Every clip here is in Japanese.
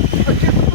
Thank you.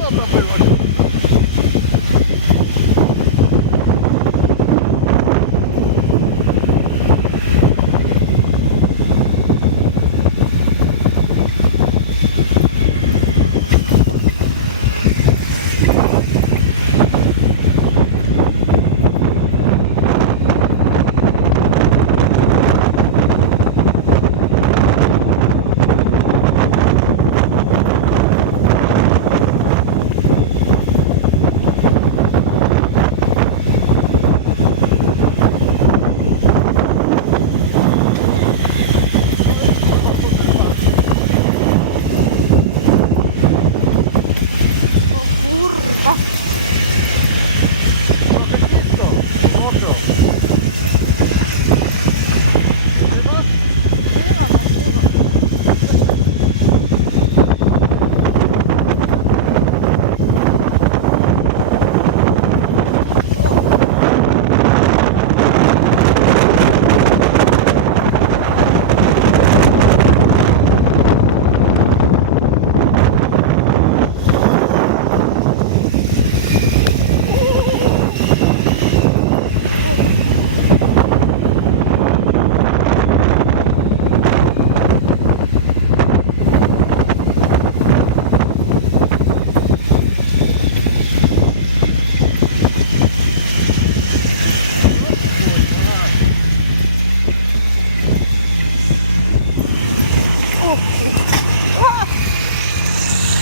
お